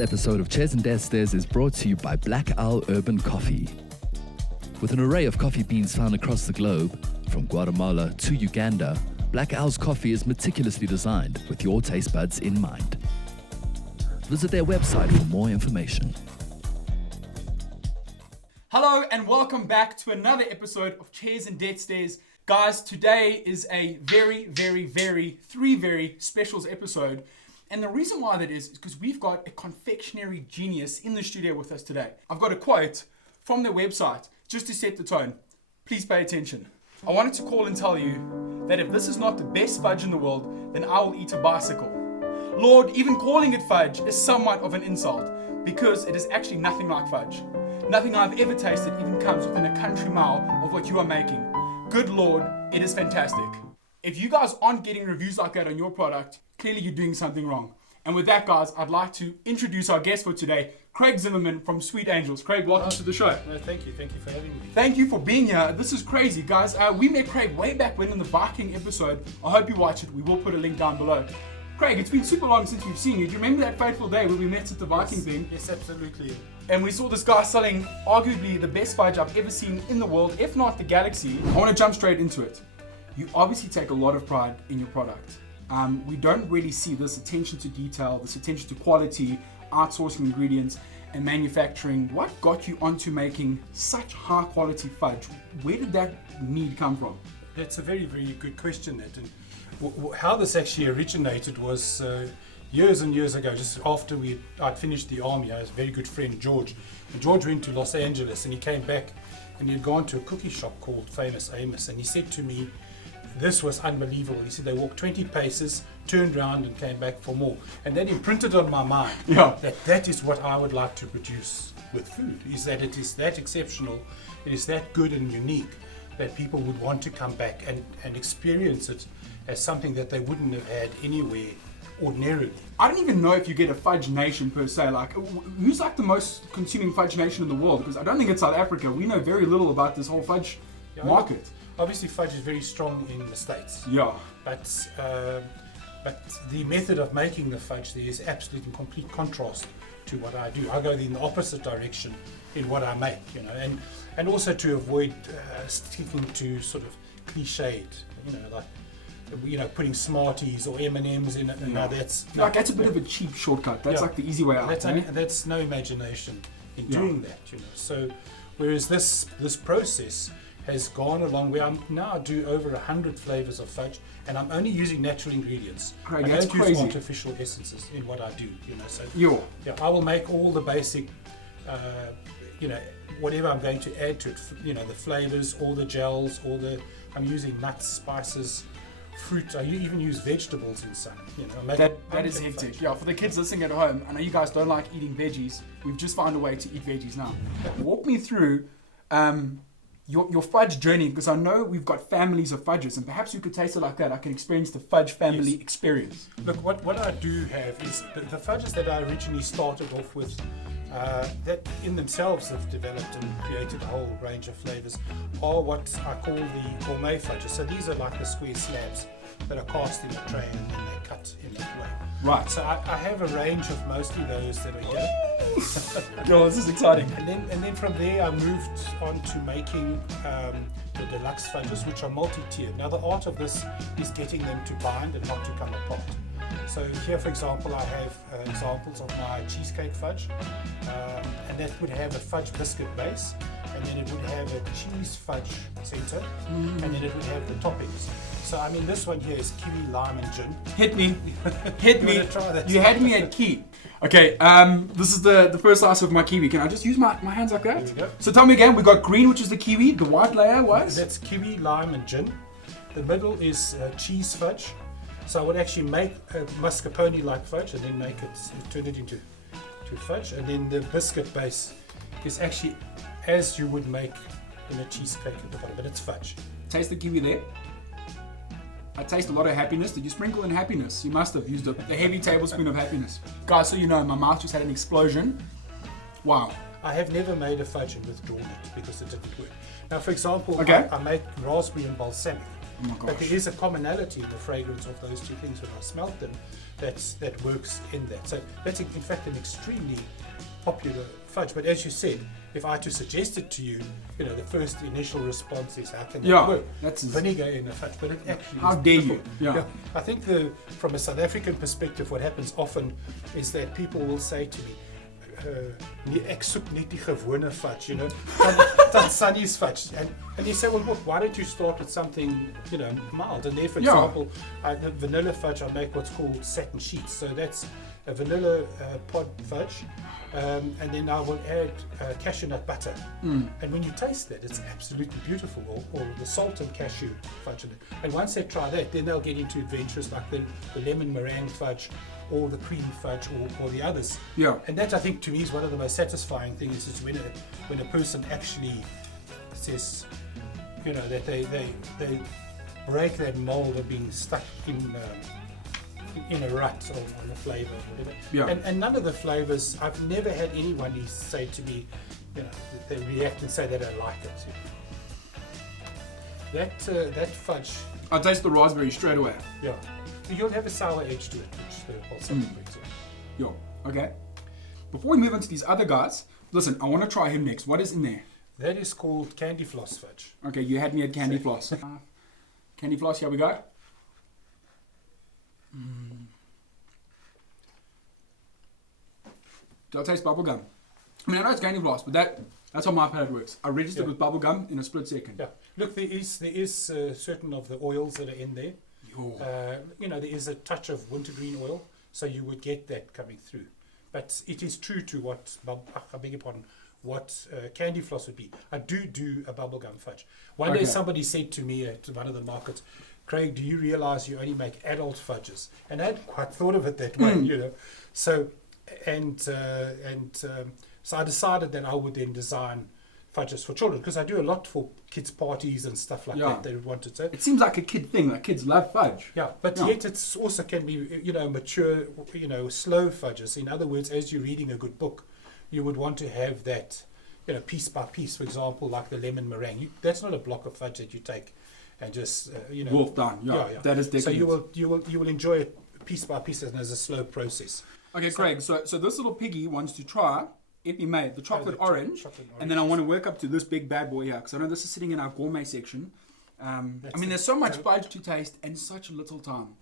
episode of Chairs and Downstairs is brought to you by Black Owl Urban Coffee. With an array of coffee beans found across the globe, from Guatemala to Uganda, Black Owl's coffee is meticulously designed with your taste buds in mind. Visit their website for more information. Hello and welcome back to another episode of Chairs and Downstairs. Guys, today is a very special episode. And the reason why that is because we've got a confectionery genius in the studio with us today. I've got a quote from their website just to set the tone. Please pay attention. I wanted to call and tell you that if this is not the best fudge in the world, then I will eat a bicycle. Lord, even calling it fudge is somewhat of an insult because it is actually nothing like fudge. Nothing I've ever tasted even comes within a country mile of what you are making. Good Lord, it is fantastic. If you guys aren't getting reviews like that on your product, clearly you're doing something wrong. And with that, guys, I'd like to introduce our guest for today, Craig Zimmerman from Sweet Angels. Craig, welcome to the show. No, thank you for having me. Thank you for being here. This is crazy, guys. We met Craig way back when in the Viking episode. I hope you watch it. We will put a link down below. Craig, it's been super long since we've seen you. Do you remember that fateful day when we met at the Viking thing? Yes, absolutely. And we saw this guy selling arguably the best fudge I've ever seen in the world, if not the galaxy. I want to jump straight into it. You obviously take a lot of pride in your product. We don't really see this attention to detail, this attention to quality, outsourcing ingredients, and manufacturing. What got you onto making such high quality fudge? Where did that need come from? That's a very good question, that. And how this actually originated was years and years ago, just after I'd finished the army. I had a very good friend, George. And George went to Los Angeles and he came back and he had gone to a cookie shop called Famous Amos, and he said to me, this was unbelievable. He said they walked 20 paces, turned around and came back for more. And that imprinted on my mind that is what I would like to produce with food, is that it is that exceptional, it is that good and unique that people would want to come back and experience it as something that they wouldn't have had anywhere ordinarily. I don't even know if you get a fudge nation per se. Like, who's like the most consuming fudge nation in the world? Because I don't think it's South Africa. We know very little about this whole fudge market. Obviously, fudge is very strong in the States. Yeah. But the method of making the fudge there is absolute and complete contrast to what I do. I go in the opposite direction in what I make, and also to avoid sticking to sort of cliched, like putting Smarties or M&Ms in it. No, that's a bit of a cheap shortcut. That's like the easy way out. That's no imagination in doing that, So, whereas this process has gone along where I now do over 100 flavors of fudge, and I'm only using natural ingredients. Craig, I that's don't crazy. use artificial essences in what I do, So Yeah. I will make all the basic, whatever I'm going to add to it. The flavors, all the gels, I'm using nuts, spices, fruit. I even use vegetables in some. That is hectic. Fudge. Yeah, for the kids listening at home, I know you guys don't like eating veggies. We've just found a way to eat veggies now. Walk me through your fudge journey, because I know we've got families of fudges, and perhaps you could taste it like that. I can experience the fudge family experience. Look, what I do have is the fudges that I originally started off with, that in themselves have developed and created a whole range of flavors, are what I call the gourmet fudges. So these are like the square slabs that are cast in a tray and then they're cut in that way. Right. So I have a range of mostly those that are here. Yo, this is exciting. And then from there I moved on to making the deluxe fudges, which are multi-tiered. Now the art of this is getting them to bind and not to come apart. So here, for example, I have examples of my cheesecake fudge, and that would have a fudge biscuit base, and then it would have a cheese fudge center, and then it would have the toppings. So this one here is kiwi, lime, and gin. Hit me. Try that. You had me at key. Okay, this is the first slice of my kiwi. Can I just use my hands like that? There we go. So tell me again, we got green, which is the kiwi. The white layer was? That's kiwi, lime, and gin. The middle is cheese fudge. So I would actually make a mascarpone-like fudge and then turn it into fudge. And then the biscuit base is actually as you would make in a cheesecake at the bottom, but it's fudge. Taste the kiwi there. I taste a lot of happiness. Did you sprinkle in happiness? You must have used the heavy tablespoon of happiness. Guys, so you know, my mouth just had an explosion. Wow. I have never made a fudge and withdrawn it because it didn't work. Now, for example, okay. I make raspberry and balsamic. Oh my But gosh. there is a commonality in the fragrance of those two things when I smelt them that works in that. So that's in fact an extremely popular fudge. But as you said, if I had to suggest it to you, the first initial response is, how can that work? That's Vinegar in a fudge, but it actually how is dare beautiful. you? Yeah. I think from a South African perspective, what happens often is that people will say to me, ek soek net die gewone fudge, that's Sunny's fudge. And you say, well, look, why don't you start with something, mild? And there, for example, the vanilla fudge, I make what's called satin sheets. So that's a vanilla pod fudge, and then I will add cashew nut butter. And when you taste that, it's absolutely beautiful, or the salt and cashew fudge in it. And once they try that, then they'll get into adventures like the lemon meringue fudge, or the cream fudge, or the others. Yeah. And that, I think, to me is one of the most satisfying things, is when a person actually says, that they break that mold of being stuck in a rut on a flavour or whatever. Yeah. And none of the flavours, I've never had anyone say to me, they react and say they don't like it. That fudge, I taste the raspberry straight away. yeah, you'll have a sour edge to it, which the whole something brings in. Yo, okay. Before we move on to these other guys, listen, I want to try him next. What is in there? That is called candy floss fudge. Okay, you had me at candy floss. Candy floss, here we go. Do I taste bubblegum? I mean, I know it's candy floss, but that's how my palate works. I registered with bubblegum in a split second. Yeah. Look, there is certain of the oils that are in there. Yo. There is a touch of wintergreen oil, so you would get that coming through. But it is true to what, I beg your pardon, what candy floss would be. I do a bubblegum fudge. One day somebody said to me at one of the markets, Craig, do you realize you only make adult fudges? And I hadn't quite thought of it that way, So, so I decided that I would then design fudges for children, because I do a lot for kids' parties and stuff like that. They would want it. So It seems like a kid thing, like kids love fudge. yeah, but yet it's also can be, mature, slow fudges. In other words, as you're reading a good book, you would want to have that, piece by piece. For example, like the lemon meringue. That's not a block of fudge that you take and just, Wolf down, yeah. That is So decadent. you will enjoy it piece by piece and as a slow process. Okay, Craig, so this little piggy wants to try, if he made, the chocolate the orange, chocolate and then I want to work up to this big bad boy here, because I know this is sitting in our gourmet section. There's so much fudge to taste and such little time.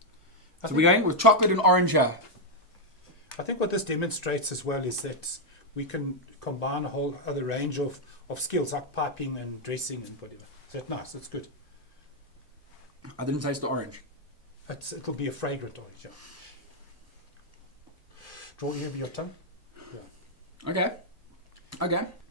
So we're going with chocolate and orange here. I think what this demonstrates as well is that we can combine a whole other range of skills like piping and dressing and whatever. Is that nice? That's good. I didn't taste the orange. It'll be a fragrant orange. Yeah. Draw you over your tongue. Okay.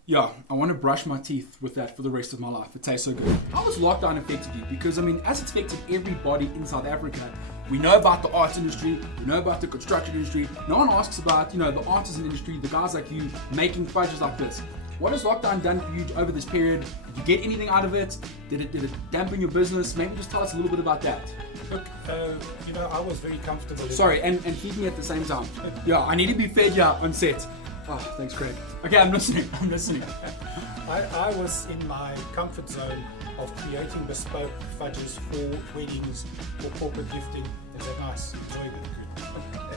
Yeah, I want to brush my teeth with that for the rest of my life. It tastes so good. How has lockdown affected you? Because, as it's affected everybody in South Africa, we know about the arts industry, we know about the construction industry. No one asks about, the artisan industry, the guys like you making fudges like this. What has lockdown done for you over this period? Did you get anything out of it? Did it dampen your business? Maybe just tell us a little bit about that. Look, I was very comfortable. Sorry, and feed me at the same time. Yeah, I need to be fed here on set. Oh, thanks, Craig. Okay, I'm listening. I was in my comfort zone of creating bespoke fudges for weddings, for corporate gifting. Is that nice? Enjoy it.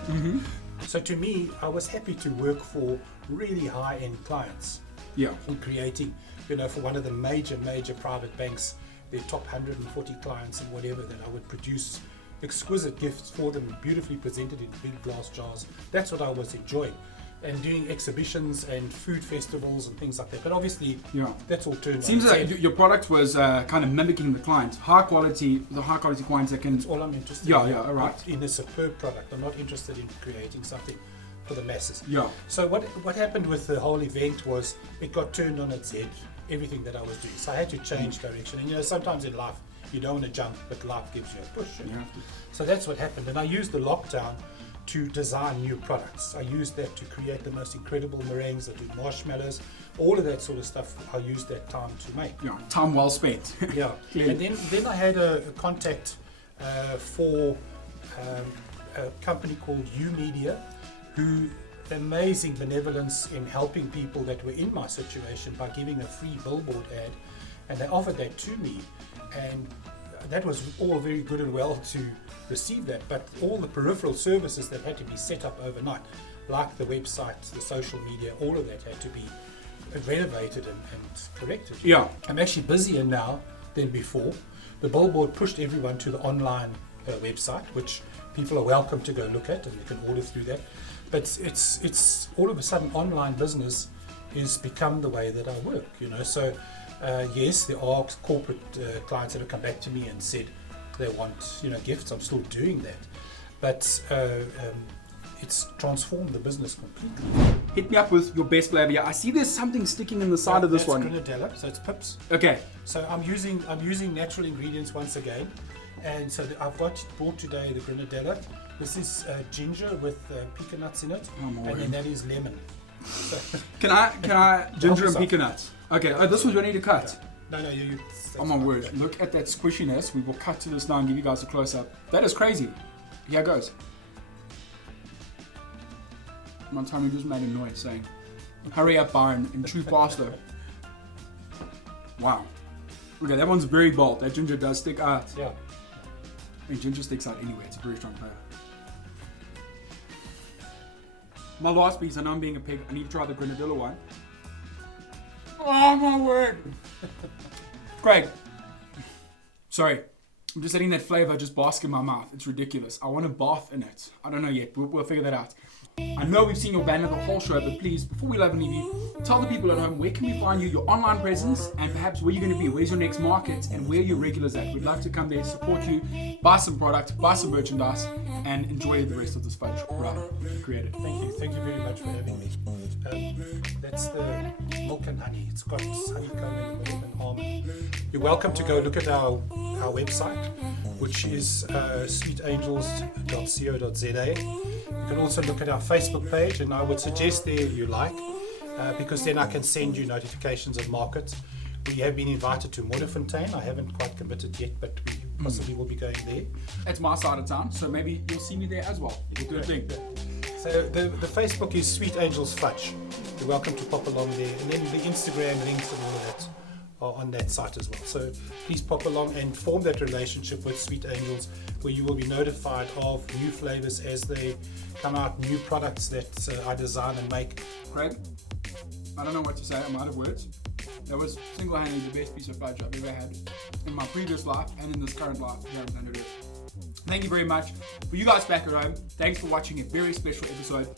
Mm-hmm. So to me, I was happy to work for really high-end clients. Yeah. In creating, for one of the major private banks, their top 140 clients and whatever, that I would produce exquisite gifts for them, beautifully presented in big glass jars. That's what I was enjoying. And doing exhibitions and food festivals and things like that. But obviously, that's all turned. Seems like your product was kind of mimicking the client. The high quality clients that can. That's all I'm interested in. Yeah, all right. In a superb product. I'm not interested in creating something for the masses. Yeah. So what happened with the whole event was it got turned on its head, everything that I was doing. So I had to change direction. And sometimes in life, you don't want to jump, but life gives you a push. You have to. So that's what happened. And I used the lockdown to design new products. I used that to create the most incredible meringues, I did marshmallows, all of that sort of stuff I used that time to make. Yeah, time well spent. Yeah, and then I had a contact for a company called U Media, who amazing benevolence in helping people that were in my situation by giving a free billboard ad, and they offered that to me, and that was all very good and well to receive that, but all the peripheral services that had to be set up overnight, like the website, the social media, all of that had to be renovated and corrected. Yeah. I'm actually busier now than before. The billboard pushed everyone to the online website, which people are welcome to go look at, and they can order through that. But it's all of a sudden online business is become the way that I work, you know. So yes, there are corporate clients that have come back to me and said they want, you know, gifts. I'm still doing that, but it's transformed the business completely. Hit me up with your best flavor. Yeah, I see there's something sticking in the side of this one. That's Grenadella, so it's pips. Okay. So I'm using natural ingredients once again, and so I've bought today the Grenadella. This is ginger with pecan nuts in it, and then that is lemon. So Can I ginger and pecan nuts? Okay. Oh, this one's ready to cut. no, you. Oh my word! Look at that squishiness. We will cut to this now and give you guys a close up. That is crazy. Here goes. My tummy just made a noise saying, "Hurry up, Byron, and chew faster." Wow. Okay, that one's very bold. That ginger does stick out. Yeah. I mean, ginger sticks out anyway. It's a very strong flavor. My last piece, I know I'm being a pig. I need to try the Grenadilla one. Oh my word! Craig. Sorry. I'm just letting that flavor just bask in my mouth. It's ridiculous. I want to bath in it. I don't know yet. We'll figure that out. I know we've seen your banner the whole show, but please, before we love and leave you, tell the people at home where can we find you, your online presence, and perhaps where you're going to be. Where's your next market, and where your regulars at? We'd love to come there, support you, buy some product, buy some merchandise, and enjoy the rest of this fudge ride you created. Thank you very much for having me. That's the milk and honey. It's got honeycomb in the middle and almond. You're welcome to go look at our website, which is sweetangels.co.za. You can also look at our Facebook page, and I would suggest there if you like, because then I can send you notifications of markets. We have been invited to Modderfontein. I haven't quite committed yet, but we possibly will be going there. That's my side of town, so maybe you'll see me there as well. We'll do a thing. So the Facebook is Sweet Angels Fudge. You're welcome to pop along there, and then the Instagram links and all of that are on that site as well. So please pop along and form that relationship with Sweet Angels, where you will be notified of new flavors as they come out, new products that I design and make. Craig, I don't know what to say. I'm out of words. That was single-handedly the best piece of fudge I've ever had in my previous life and in this current life here in Planet Earth. Thank you very much. For you guys back at home, thanks for watching a very special episode,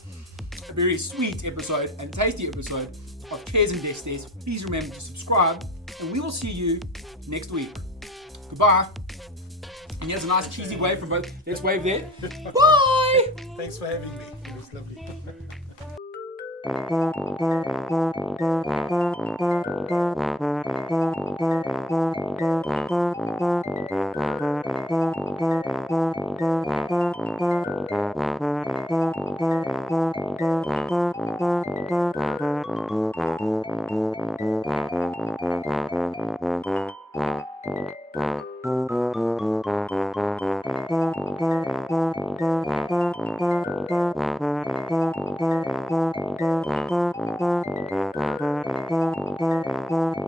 a very sweet episode and tasty episode of Cares and Destes. Please remember to subscribe, and we will see you next week. Goodbye. And here's a nice cheesy wave from both. Let's wave there. Bye. Thanks for having me. It was lovely.